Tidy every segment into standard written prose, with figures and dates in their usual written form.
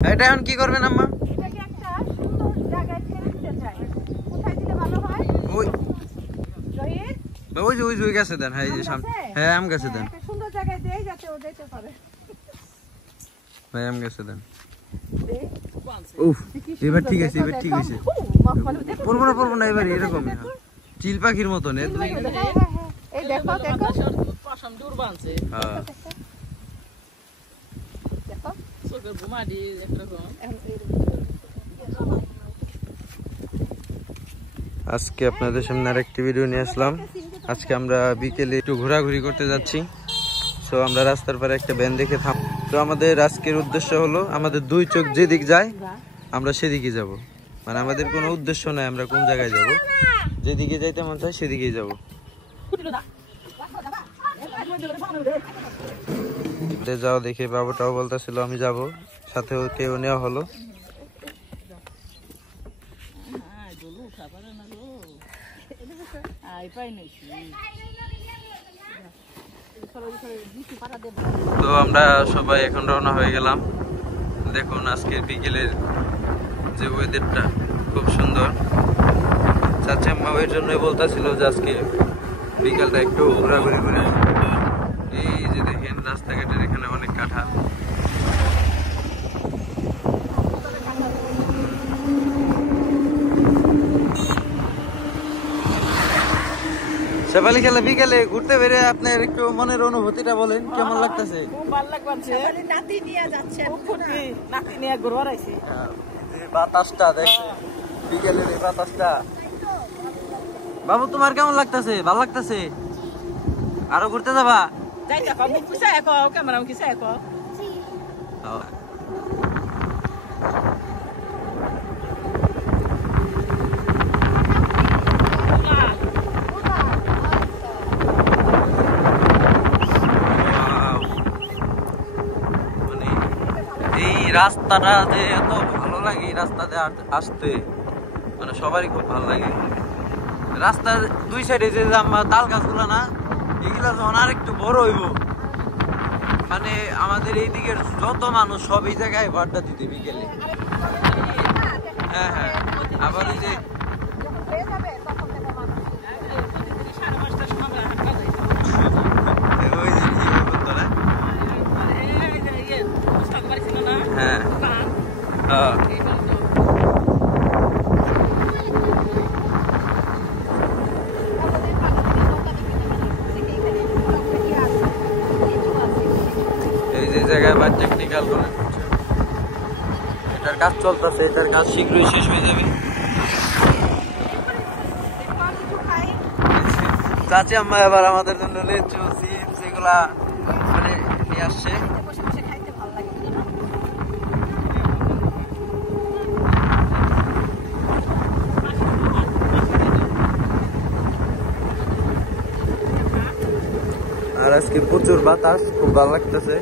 এটা এখন কি করবেন আম্মা? এটাকে একটা সুন্দর জায়গায় ছেড়ে দিতে চাই। কোথায় দিলে ভালো হয়? ওই রহিত, ওই গাছে দেন। হ্যাঁ এই যে সামনে। হ্যাঁ আম গাছে দেন। একটা সুন্দর জায়গায় দেই যাতে ও যেতে পারে। ভাই আম গাছে দেন। দে। উফ, এবার ঠিক আছে, এবার ঠিক আছে। পড়বো না এবার এরকম চিল পাখির মতন। এই দেখো দেখো পাশাম দূর বানছে হ্যাঁ দেখো চোখের ঘুমাডি একরকম। আজকে আপনাদের সামনে আরেকটি ভিডিও নিয়ে আসলাম। আজকে আমরা বিকেলে একটু ঘোরাঘুরি করতে যাচ্ছি। সো আমরা রাস্তার পারে একটা ভ্যান দেখে থাম। তো আমাদের আজকের উদ্দেশ্য হলো আমাদের দুই চোখ যেদিক যায় আমরা সেদিকে যাব। মানে আমাদের কোনো উদ্দেশ্য নাই আমরা কোন জায়গায় যাব, যেদিকে যাইতে মন চায় সেদিকেই যাব। যাও দেখে বাবুটাও বলতেছিল আমি যাব, সাথেও কেউ নেওয়া হলো। তো আমরা সবাই এখন রওনা হয়ে গেলাম। দেখুন আজকের বিকেলের যে ওয়েদারটা খুব সুন্দর। চাচা আম্মা এর জন্য বলতেছিল যে আজকে বিকালটা একটু ঘোরাঘুরি করে। এই যে দেখেন রাস্তাঘাটের এখানে অনেক কাঁঠাল। শেফালি খেলা বিকেলে ঘুরতে বেরিয়ে আপনার একটু মনের অনুভূতিটা বলেন, কেমন লাগতেছে? খুব ভালো লাগছে। নাতি নিয়ে যাচ্ছে নাতি নিয়ে ঘুরবার আইছি। বাতাসটা দেখেন, বিকেলের এই বাতাসটা। বাবু তোমার কেমন লাগতেছে? ভালো লাগতেছে? আরো ঘুরতে যাবা? যাই দেখো মুখ পিছা একো ক্যামেরা মুখ পিছা একো। এই রাস্তাটা যে এত ভালো লাগে, এই রাস্তাতে আসতে মানে সবারই খুব ভালো লাগে। রাস্তার দুই সাইডে যে তাল গাছগুলো না, এগুলো যখন আর একটু বড় হইব, মানে আমাদের এই দিকের যত মানুষ সব এই জায়গায় আড্ডা দিতে বিকেলে। হ্যাঁ হ্যাঁ, আবার ওই যে হ্যাঁ হ্যাঁ জায়গায় বা টেকনিক্যাল বলে এটার কাজ চলতেছে, এটার কাজ শীঘ্রই শেষ হয়ে যাবে। চাচি আম্মা এবার আমাদের জন্য লেচু চিপস এগুলা মানে নিয়ে আসছে। আর আজকে প্রচুর বাতাস, খুব ভালো লাগতেছে।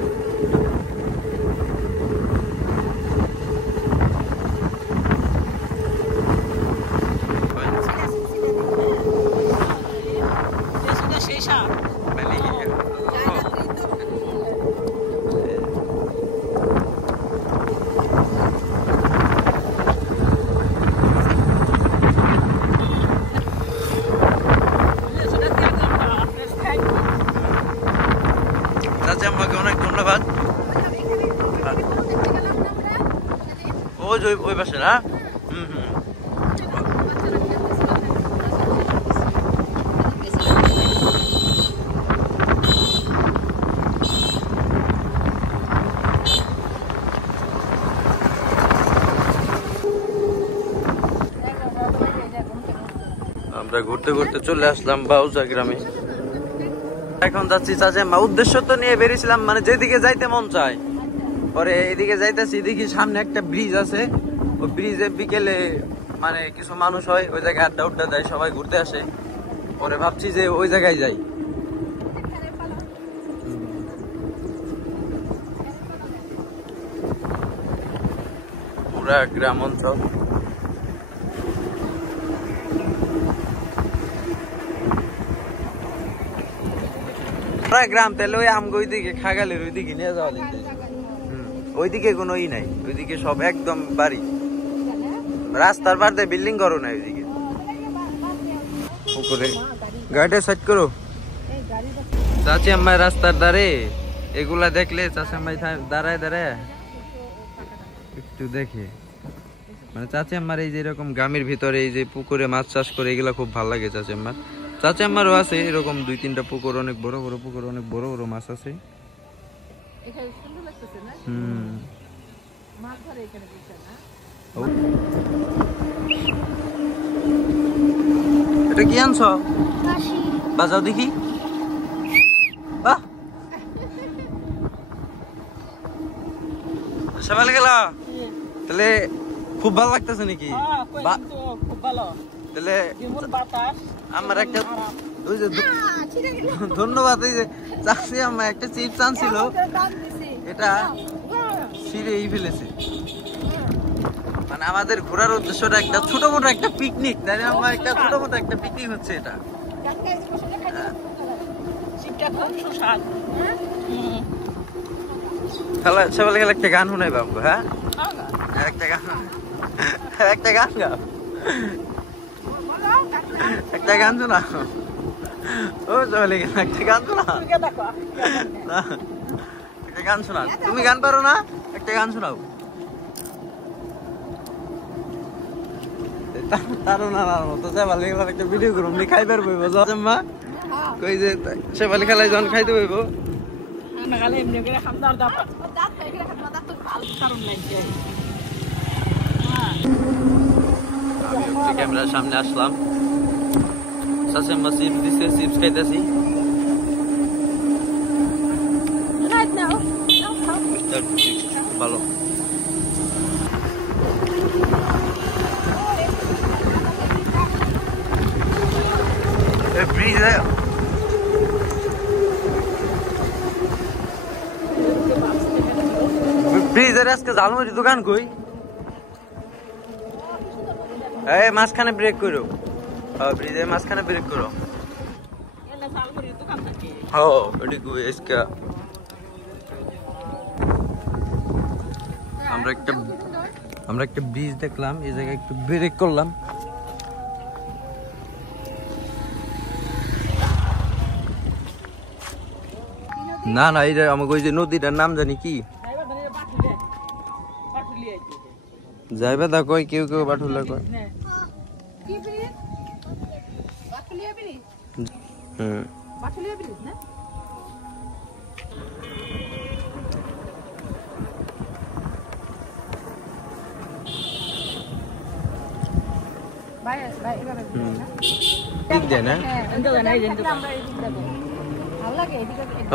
আমাকে অনেক ধন্যবাদ। ওই পাশে না, আমরা ঘুরতে ঘুরতে চলে আসলাম বাউজা গ্রামে। এখন যাচ্ছি চাচা আম্মা, উদ্দেশ্য তো নিয়ে বেরিয়েছিলাম মানে যেদিকে যাইতে মন চায়। পরে এদিকে যাইতেছি, দেখি সামনে একটা ব্রিজ আছে, ওই ব্রিজে বিকেলে মানে কিছু মানুষ হয়, ওই জায়গায় আড্ডা উড্ডা দেয়, সবাই ঘুরতে আসে। পরে ভাবছি যে ওই জায়গায় যাই। পুরা গ্রাম অঞ্চল। গ্রাম তাহলে ওই আমগো ওইদিকে খাগালের ওইদিকে নিয়ে যাওয়া যেতে। ওইদিকে কোনো ই নাই, ওইদিকে সব একদম বাড়ি, রাস্তার পার দিয়ে বিল্ডিং করো না ওইদিকে। পুকুরে গাড়িটা সেট করো। চাচি আম্মাই রাস্তার ধারে এগুলা দেখলে চাচি আম্মাই দাঁড়ায় দাঁড়ায় একটু দেখে, মানে চাচি আম্মার এই যে এরকম গ্রামের ভিতরে এই যে পুকুরে মাছ চাষ করে এগুলা খুব ভালো লাগে চাচি আম্মার। চাচি আম্মারও আছে এরকম 2-3টা পুকুর, অনেক বড় বড় পুকুর, অনেক বড় বড় মাছ আছে। এটা কি আনছ? বাজাও দেখি। বাহ, সবাই গেলা তাহলে খুব ভালো লাগতেছে নাকি? খুব ভালো। তাহলে বাতাস আমার একটা ওই যে ধন্যবাদ, এই যে চাষি আমার একটা চিপস আনছিল, এটা ছিঁড়েই ফেলেছে। মানে আমাদের ঘোরার উদ্দেশ্যটা একটা ছোট মোটো একটা পিকনিক, তাই না? আমার একটা ছোট মোটো একটা পিকনিক হচ্ছে এটা। সবাই গেলে একটা গান শোনাই বাবু। হ্যাঁ, একটা গান, একটা গান গাও, একটা গান শোনা। ও সবাই গেলে একটা গান শোনা, একটা গান শোনা। তুমি গান পারো না? একটা গান শোনাও। তারও নানার মতো সেবালি খেলার একটা ভিডিও করুন, খাই পারবো মা কই যে সেবালি খেলায় যখন খাইতে পাইব। ক্যামেরার সামনে আসলাম, চিপস দিচ্ছে, চিপস খাইতেছি। ভালো ব্রিজের আজকে ঝালমুড়ি দোকান কই? এই মাঝখানে ব্রেক করো, ব্রিজের মাঝখানে ব্রেক করো। আমরা একটা ব্রিজ দেখলাম, এই জায়গায় একটু ব্রেক করলাম। না না, এটা আমাকে ওই যে নদীটার নাম জানি কি, যাইবে দা কই, কেউ কেউ বাটুলা কয়।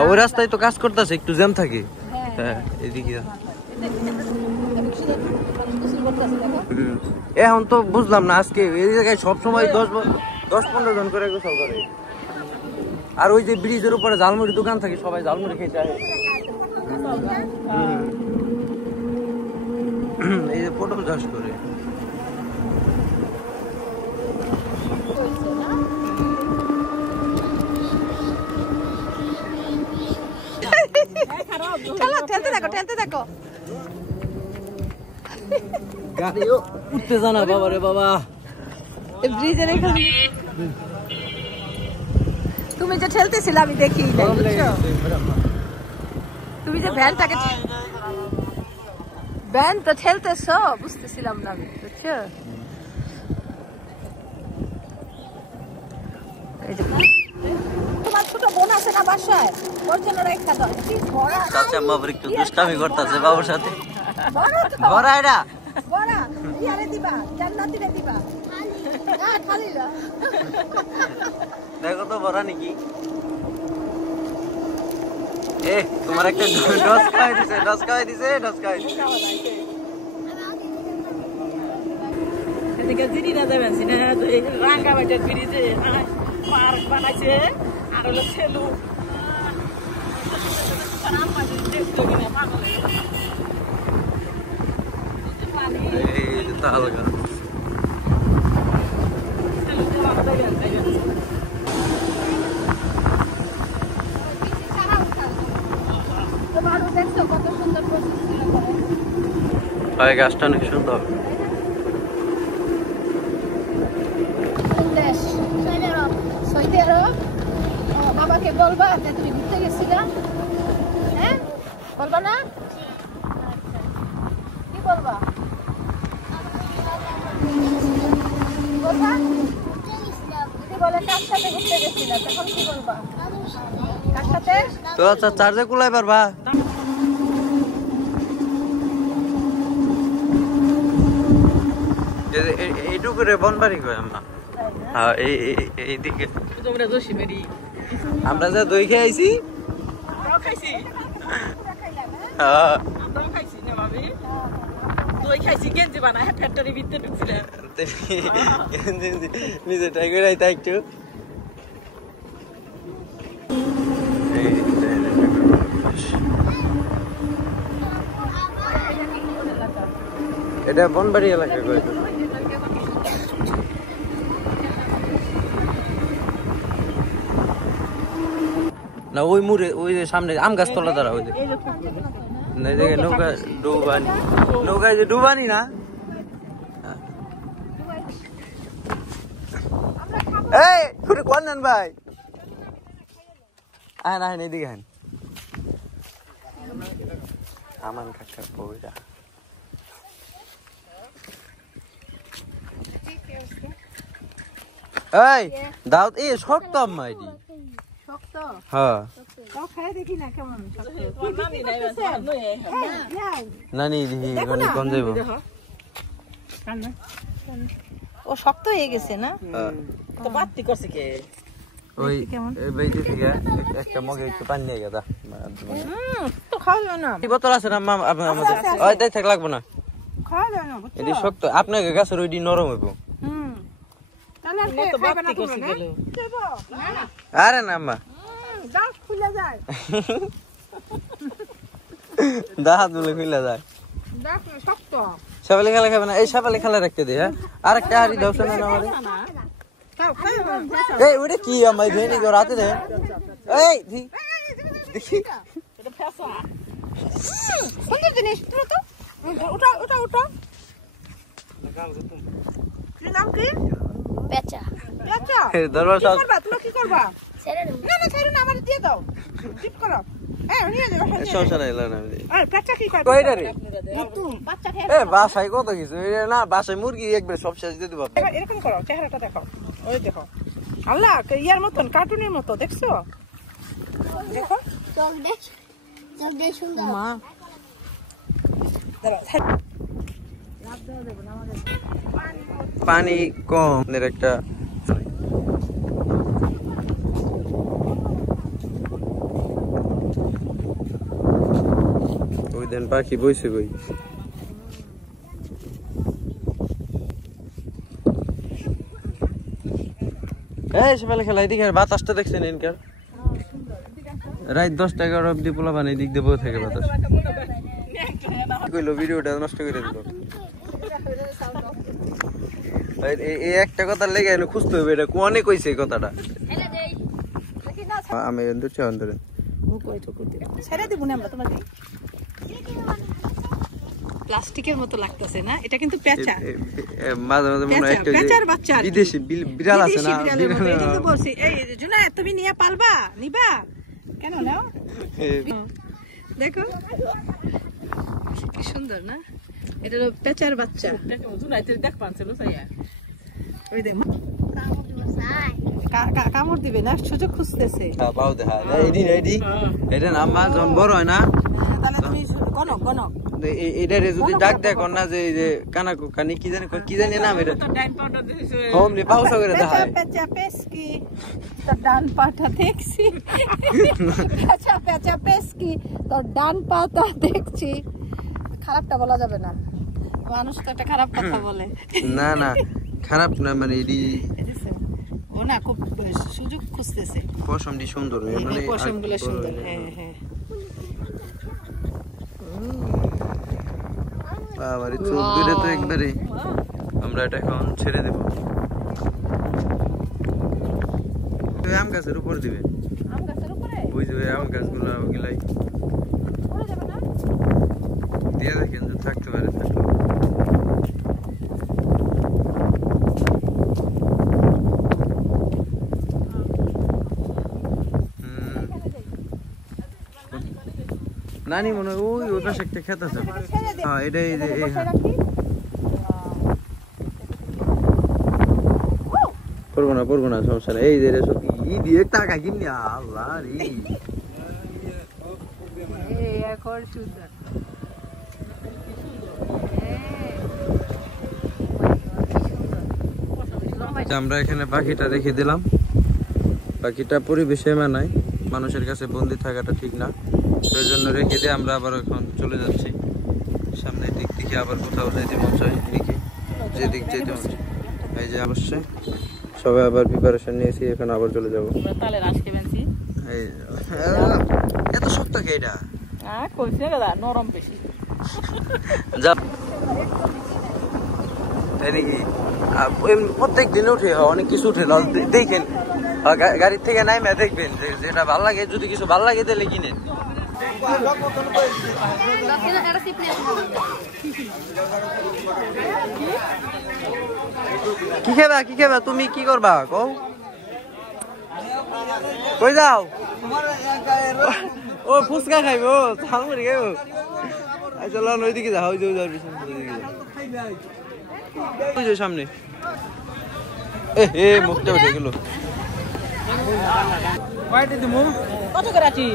ওই রাস্তায় তো কাজ করতেছে, একটু জ্যাম থাকে। হ্যাঁ, এদিকে এখন তো বুঝলাম না, আজকে এই জায়গায় সবসময় 10-15 জন করে গোসল করে। আর ওই যে ব্রিজের উপরে ঝালমুড়ি দোকান থাকে, সবাই ঝালমুড়ি খেতে আসে। এই যে পটল চাষ করে। গাড়িও উঠতে জানা বাবা রে বাবা। ব্রিজের এখানে তুমি যে ঠেলতেছিলে আমি দেখি, তুমি যে ভ্যান তো ঠেলতেছ, বুঝতেছিলাম না আমি, বুঝছো? তোমার ছোট বোন আছে না বাসায়, ওর জন্য রেখা দাও। চাচা বাবার একটু দুষ্টামি করতেছে বাবার সাথে। বড়া এটা বড়া ইয়ারে দিবা, জান্নাতিরে দিবা। হ্যাঁ, খালি না, দেখো তো বড়া নাকি। এ তোমার একটা ডস খাওয়াই দিছে, ডস খাওয়াই দিছে, ডস খাওয়াই দিছে। এদিকে জিনি না যাবেন সিনা, রাঙ্গামাটির ব্রিজে পার্ক বানাইছে, আর হলো সেলু। এই যে তাল গাছ। দেখছো কত সুন্দর প্রসেস ছিল। হয় গাছটা অনেক সুন্দর। সৌদি আরব বাবাকে বলবা যে তুমি ঘুরতে গেছিলা, হ্যাঁ বলবা না? কি বলবা? বলবা যদি বলে কার সাথে ঘুরতে গেছিলা তখন কি বলবা? কার সাথে? তো আচ্ছা চার্জে কুলাই পারবা? এইটুকু রে বনবাড়ি কই আমরা। হ্যাঁ এইদিকে তোমরা দোষী মেরি আমরা যা দই খেয়ে আইছি। আমরাও খাইছি, হ্যাঁ আমরাও খাইছি না ভাবি, দই খাইছি গেঞ্জি বানায় ফ্যাক্টরি ভিতরে ঢুকছিলেন। নিজে ট্রাই করে আইতা একটু। এটা বনবাড়ি এলাকা কই? না ওই মুড়ে ওই যে সামনে আম গাছ তলা দ্বারা ওই যে নৌকা ডুবানি, নৌকায় যে ডুবানি না। এই ঘুরে কোন নেন ভাই? আহেন আহেন এদিকে আহেন। আমান কাকা বইরা এই দাউদ এ শক্ত আম্মা এডি শক্ত? হ্যাঁ তাও খাই দেখি না কেমন শক্ত। তোমার নানি নাই বাসা নয় নানি দিহি কোন যাইব? ও শক্ত হয়ে গেছে না? তো বাতি করছে কে? ওই বেইতে থেকে একটা মগে একটু পানি নিয়ে গেদা। তো খাওয়া যায় না। এই বোতল আছে না আম্মা আমাদের? ওই তাই থাক লাগবে না। খাওয়া যায় না বুঝছো? এডি শক্ত আপনাকে গাছের ওইডি নরম হইব। তাহলে আর তো খাইবে না বাতি করছে তোমরা, গেল। না? আরে না আম্মা দাঁত খুলে যায়, দাহাত বলে খুলে যায়। দাঁত শক্ত। সাপালি খেলা খাবে না? এই সাপালি খেলা রাখতে দে। হ্যাঁ আর একটা হাড়ি দাও শোনা না আমারে। খাও খাও। এই ওটা কি আমায় ধেনি গো রাতে দে। এই দেখি এটা ফেসা সুন্দর জিনিস তুলো তো। ওটা ওটা ওটা কি নাম কি? পেঁচা পেঁচা। দরবার কি সাহেব করবা তুমি? কি করবা? ছেড়ে দেবো। না না ছেড়ে না, আমারে দিয়ে দাও। টিপ করো। নিয়ে যাও। সমস্যা নাই এলা না আমি দিই। আর পেঁচা কি করে? কয়টা রে? নতুন বাচ্চা খেয়ে এ বাসায় কত কিছু এটা না, বাসায় মুরগি একবার সব শেষ দিয়ে দেবো। এবার এরকম করো, চেহারাটা দেখো। ওই দেখো আল্লাহ, ইয়ার মতন কার্টুনের মতো দেখছো? দেখো চোখ দেখ, চোখ দেখ সুন্দর। মা পানি কম এর একটা ওই দেন পাখি বইছে কই। এই সকালে খেলা এদিকে বাতাসটা দেখছেন এনকার রাত 10-11 অব্দি পোলা বানাই দিক দিয়ে বসে থাকে বাতাস কইলো ভিডিওটা নষ্ট করে দিল। এই একটা কথা লেগে এনে খুঁজতে হবে, এটা কোনে কইছে এই কথাটা? আমি এন্দুর চান ধরে ছেড়ে দিব না আমরা তোমাকে। প্লাস্টিকের মতো লাগতেছে না? এটা কিন্তু পেঁচা। মাঝে মাঝে মনে হয় একটা পেঁচার বাচ্চা। বিদেশি বিড়াল আছে না? বিড়ালের মতো। এটা তো বলছি। এই জুনায়েদ তুমি নিয়ে পালবা? নিবা? কেন নাও? দেখো কি সুন্দর না? এটা হলো পেঁচার বাচ্চা। দেখ পানছিল সাইয়া ওই দেখ কামড় দিবে না, সুযোগ খুঁজতেছে। পাও দেখা এডি এটা না মা যখন বড় হয় না তাহলে তুমি গণক গণক এটারে যদি ডাক দেয় কর না যে এই যে কানা কানি কি জানি নাম এটা তো ডাইন পাউডার দিছে হোমলি পাউসা করে দেখায়। পেঁচা পেসকি তোর ডান পাটা দেখছি। পেঁচা পেঁচা পেসকি তোর ডান পাটা দেখছি। খারাপটা বলা যাবে না, মানুষ তো একটা খারাপ কথা বলে। না না খারাপ না, মানে এডি ও না খুব সুযোগ খুঁজতেছে। পশমটি সুন্দর মানে পশমগুলো সুন্দর। হ্যাঁ হ্যাঁ বাবারে চোখ দুটো তো একবারে। আমরা এটা এখন ছেড়ে দেব। আম গাছের উপর দিবে, আম গাছের উপরে ওই যে আম গাছগুলো ওগুলাই পড়ে যাবে না? দিয়ে দেখেন যে থাকতে পারে থাকলো। নানি মনে হয় ওই পাশে একটা খেত আছে। হ্যাঁ এটাই পড়বো না সমস্যা নেই। এই যে ই দিয়ে টাকা কিনি আল্লাহ রে। আমরা এখানে পাখিটা রেখে দিলাম। পাখিটা পরিবেশে মানায়, মানুষের কাছে বন্দি থাকাটা ঠিক না, সেই জন্য রেখে দিয়ে আমরা আবার এখন চলে যাচ্ছি সামনের দিক থেকে। আবার কোথাও যাইতে মন চাই দিকে, যেদিক যেতে মন চাই। এই যে অবশ্যই সবাই আবার প্রিপারেশন নিয়েছি, এখন আবার চলে যাবো। এত শক্ত কে এটা নরম বেশি প্রত্যেক দিন উঠে অনেক কিছু উঠে দেখেন, গাড়ির থেকে নাইমে দেখবেন যেটা ভাল লাগে, যদি কিছু ভাল লাগে তাহলে কিনেন। কি খেবা তুমি, কি করবা কও? কই যাও? ও ফুচকা খাইবো, ঝালমুড়ি খাইবো। আচ্ছা ওইদিকে যাও, ওই যে সামনে। এ মুখটা উঠে গেল। কত করে আছি?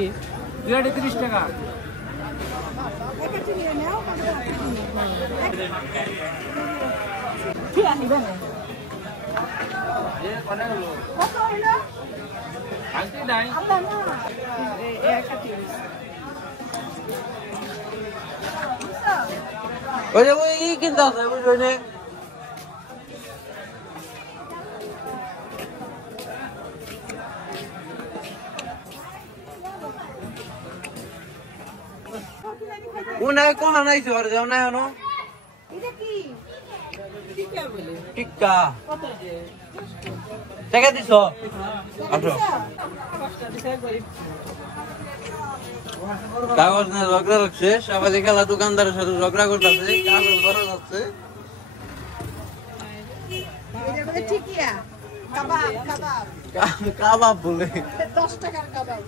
230 টাকা। ওই কিনতে আছে বুঝলি। উনায় কোহা নাইছে আর যাও না এনো। এটা কি? টিক্কা বলে। টিক্কা। কত যে? টাকা দিছো? আচ্ছা। কাগজ না ঝগড়া লাগছে, সবাই খেলা দোকানদারের সাথে ঝগড়া করতেছে, কাগজ ভরা যাচ্ছে। এটা বলে টিকিয়া। কাবাব কাবাব বলে 10 টাকার কাবাব।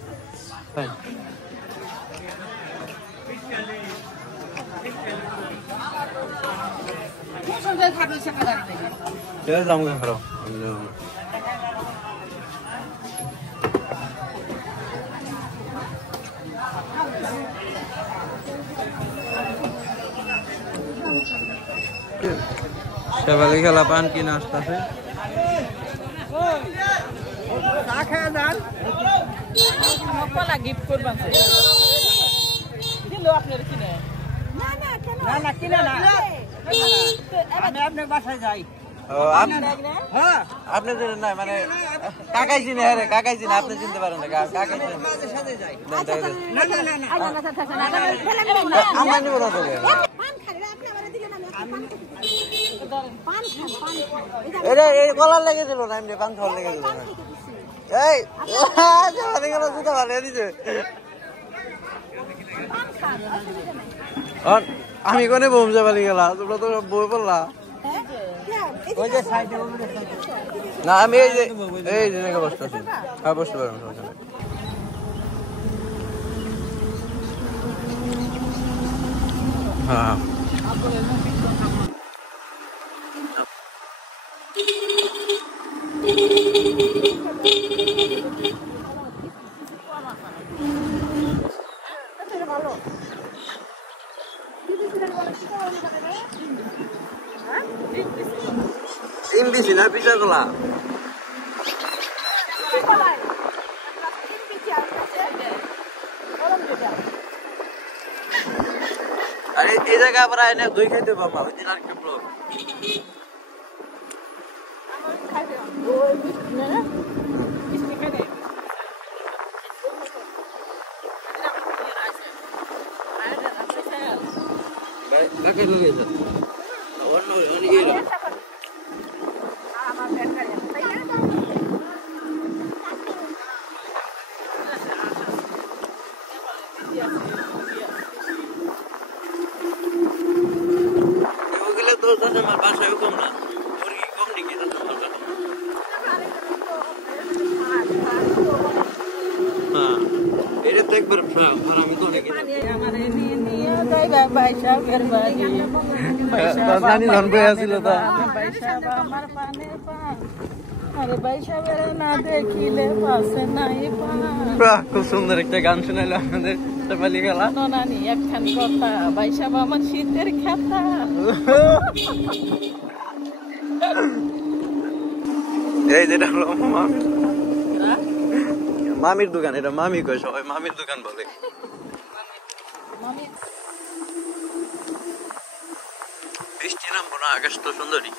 সবাই খেলা পান কিনে আসতেছে। গিফট করবেন আপনার কিনে আপনার বাসায় যাই। আপনি না মানে কাকাই চিনে, হ্যাঁ কাকাই চিনে, আপনি চিনতে পারেন না। কাকাই চিনে আমরা নিব না তোকে। এই কলার লেগে দিল না, এমনি পান খাওয়ার লেগে দিল না। এই জুতা ভালো দিছে। আমি কোনে বোমজা বালি গেলা, তোমরা তো বই পড়লা না। আমি এই যে বসতে আছি। হ্যাঁ বসতে পারবেন, সমস্যা নেই। হ্যাঁ ডিম দিছি না পিঠা কলা। আরে এই জায়গা আবার আয় না, দই খাইতে বাবা ওই দিন আর কি ব্লগ। আমার বাসায় কম না, মুরগি কম নাকি? হ্যাঁ এটা তো একবার আমি তো অনেক যাইবা বাইশাবের বাড়ি নানি ধন বই আছিল তো বাইশাব আমার পানে পান আরে বাইশাবের না দেখিলে পাশে নাই পান বাহ, খুব সুন্দর একটা গান শোনাইলো আমাদের শেফালি খেলা। নানি একখান কথা বাইশাব আমার শীতের খেতা এই যেটা হলো মামির দোকান, এটা মামি কয়, সবাই মামির দোকান বলে। বৃষ্টি নামবো না, আকাশ তো সুন্দরী।